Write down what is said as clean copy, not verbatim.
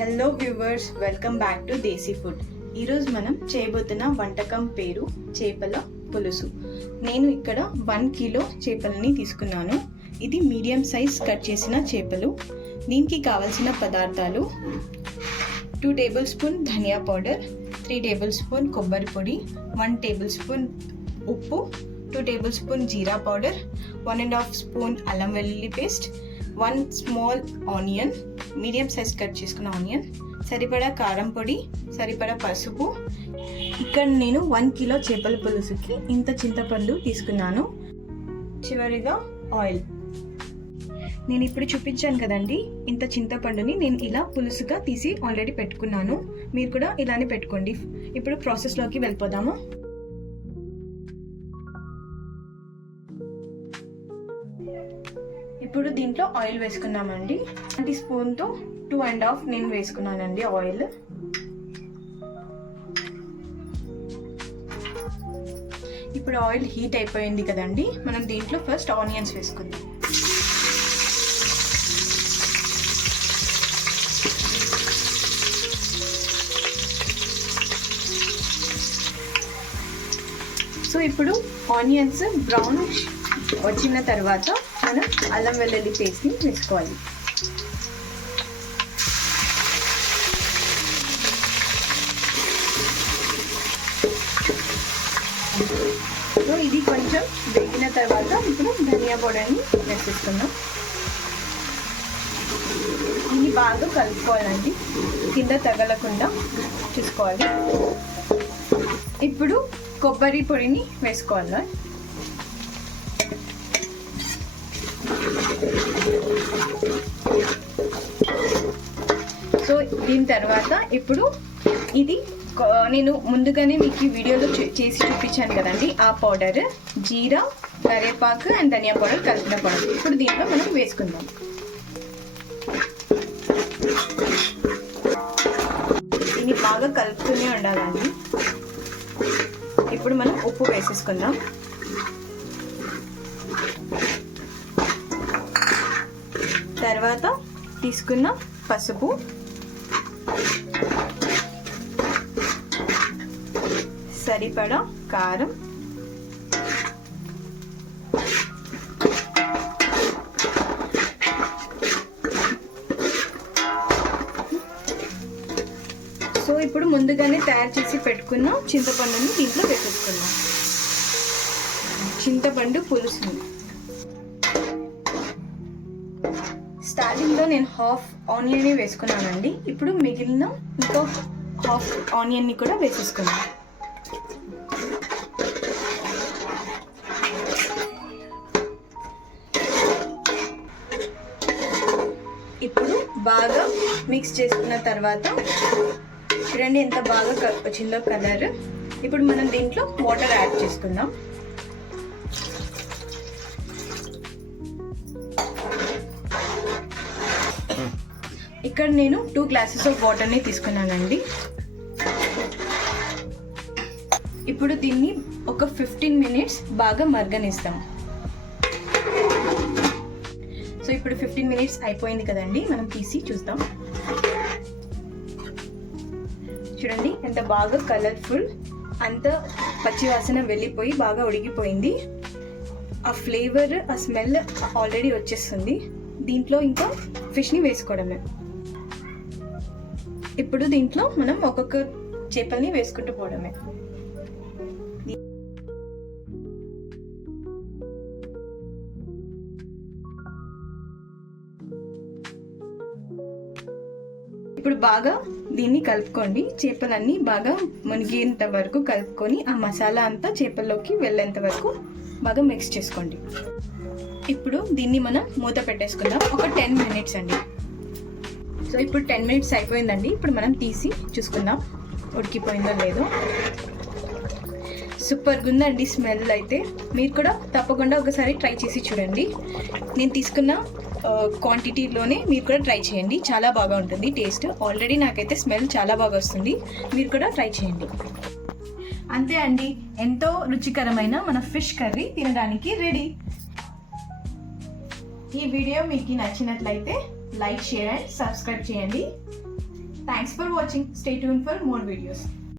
Hello viewers, welcome back to desi food. ఈరోజు మనం చేయబోతున్న వంటకం పేరు చేపల పులుసు. నేను ఇక్కడ 1 కిలో చేపలని తీసుకున్నాను. ఇది మీడియం సైజ్ కట్ చేసిన చేపలు. దీనికి కావలసిన పదార్థాలు 2 టేబుల్ స్పూన్ ధనియా పౌడర్, 3 టేబుల్ స్పూన్ కొబ్బరి పొడి, 1 టేబుల్ స్పూన్ ఉప్పు, 2 టేబుల్ స్పూన్ జీరా పౌడర్, 1.5 స్పూన్ అల్లం వెల్లుల్లి paste, 1 small onion, medium size cut చేసుకున్న ఆనియన్, సరిపడా కారం పొడి, సరిపడా పసుపు. ఇక్కడ నేను 1 కిలో చేపల పులుసుకి ఇంత చింతపండు తీసుకున్నాను. చివరిగా ఆయిల్. నేను ఇప్పుడు చూపించాను కదండి, ఇంత చింతపండుని నేను ఇలా పులుసుగా తీసి ఆల్రెడీ పెట్టుకున్నాను. మీరు కూడా ఇలానే పెట్టుకోండి. ఇప్పుడు ప్రాసెస్లోకి వెళ్ళిపోదాము. ఇప్పుడు దీంట్లో ఆయిల్ వేసుకున్నామండి. 20 స్పూన్తో 2.5 నేను వేసుకున్నానండి ఆయిల్. ఇప్పుడు ఆయిల్ హీట్ అయిపోయింది కదండి, మనం దీంట్లో ఫస్ట్ ఆనియన్స్ వేసుకుందాం. సో ఇప్పుడు ఆనియన్స్ బ్రౌన్ వచ్చిన తర్వాత మనం అల్లం వెల్లుల్లి పేస్ట్ని వేసుకోవాలి. సో ఇది కొంచెం వేగిన తర్వాత ఇప్పుడు ధనియా పౌడర్ని వేసేసుకుందాం. ఇది బాగా కలుపుకోవాలండి, కింద తగలకుండా చూసుకోవాలి. ఇప్పుడు కొబ్బరి పొడిని వేసుకోవాలి. సో దీని తర్వాత ఇప్పుడు ఇది నేను ముందుగానే మీకు వీడియోలో చేసి చూపించాను కదండి, ఆ పౌడర్ జీరా, కరివేపాకు అండ్ ధనియా పౌడర్ కలిపిన పౌడర్ ఇప్పుడు దీంట్లో మనం వేసుకుందాం. దీన్ని బాగా కలుపుతూనే ఉండాలండి. ఇప్పుడు మనం ఉప్పు వేసేసుకుందాం. తర్వాత తీసుకున్న పసుపు, సరిపడా కారం, సో ఇప్పుడు ముందుగానే తయారు చేసి పెట్టుకున్న చింతపండుని దీంట్లో వేసేసుకుందాం. చింతపండు పులుసు స్టార్టింగ్లో నేను హాఫ్ ఆనియన్ని వేసుకున్నానండి. ఇప్పుడు మిగిలిన ఇంకో హాఫ్ ఆనియన్ని కూడా వేసేసుకున్నాను. ఇప్పుడు బాగా మిక్స్ చేసుకున్న తర్వాత చూడండి ఎంత బాగా వచ్చిందో కలర్. ఇప్పుడు మనం దీంట్లో వాటర్ యాడ్ చేసుకుందాం. ఇక్కడ నేను 2 గ్లాసెస్ ఆఫ్ వాటర్ని తీసుకున్నానండి. ఇప్పుడు దీన్ని ఒక 15 మినిట్స్ బాగా మరగనిస్తాం. సో ఇప్పుడు 15 మినిట్స్ అయిపోయింది కదండి, మనం తీసి చూద్దాం. చూడండి ఎంత బాగా కలర్ఫుల్, అంత పచ్చివాసన వెళ్ళిపోయి బాగా ఉడికిపోయింది. ఆ ఫ్లేవర్, ఆ స్మెల్ ఆల్రెడీ వచ్చేస్తుంది. దీంట్లో ఇంకా ఫిష్ని వేసుకోవడమే. ఇప్పుడు దీంట్లో మనం ఒక్కొక్క చేపల్ని వేసుకుంటూ పోవడమే. ఇప్పుడు బాగా దీన్ని కలుపుకోండి. చేపలన్నీ బాగా మునిగేంత వరకు కలుపుకొని ఆ మసాలా అంతా చేపల్లోకి వెళ్ళేంత వరకు బాగా మిక్స్ చేసుకోండి. ఇప్పుడు దీన్ని మనం మూత పెట్టేసుకుందాం ఒక 10 మినిట్స్ అండి. సో ఇప్పుడు 10 మినిట్స్ అయిపోయిందండి. ఇప్పుడు మనం తీసి చూసుకుందాం ఉడికిపోయిందో లేదో. సూపర్గా ఉందండి స్మెల్ అయితే. మీరు కూడా తప్పకుండా ఒకసారి ట్రై చేసి చూడండి. నేను తీసుకున్న క్వాంటిటీలోనే మీరు కూడా ట్రై చేయండి, చాలా బాగా ఉంటుంది టేస్ట్. ఆల్రెడీ నాకైతే స్మెల్ చాలా బాగా వస్తుంది, మీరు కూడా ట్రై చేయండి. అంతే అండి, ఎంతో రుచికరమైన మన ఫిష్ కర్రీ తినడానికి రెడీ. ఈ వీడియో మీకు నచ్చినట్లయితే లైక్, షేర్ అండ్ సబ్స్క్రైబ్ చేయండి. Thanks for watching. Stay tune for more videos.